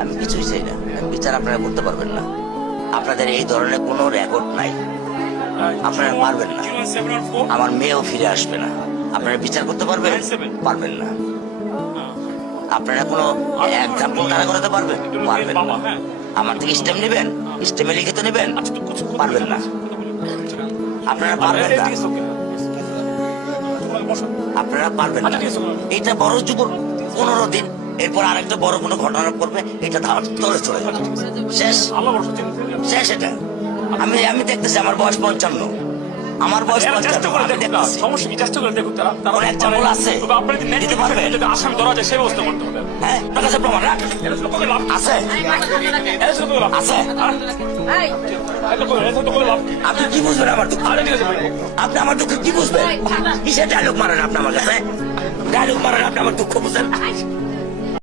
আমি কিছুই চাই না, বিচার আপনারা করতে পারবেন না। আপনাদের এই ধরনের কোনো রেকর্ড নাই, আপনারা পারবেন না। আমার মেয়েও ফিরে আসবে না। আপনারা বিচার করতে পারবেন? পারবেন না। আপনারা কোনো এক্সাম্পল দাঁড়া করাতে পারবেন? পারবেন না। আমার থেকে স্টেপ নেবেন, স্টেপে লিখে তো নেবেন, পারবেন না। আপনারা পারবেন না, আপনারা পারবেন না। এটা বড় যুবক 15 দিন, এরপর আরেকটা বড় কোনো ঘটনা করবে, এটা ধরে চলে যাবে। শেষ শেষ। এটা আমি দেখতেছি। আমার বয়স 55, আমার বয়স 55। আমি দেখতেছি। কোনো এক্সাম্পল আছে দিতে পারবে? হ্যাঁ, আপনার কাছে প্রমাণ আছে? আছে? আপনি কি বুঝবেন আমার দুঃখ? আপনি আমার দুঃখ কি বুঝবেন? কিসের ডায়লগ মারেন আপনি আমার কাছে? ডায়লগ মারেন আপনি আমার দুঃখ বুঝেন?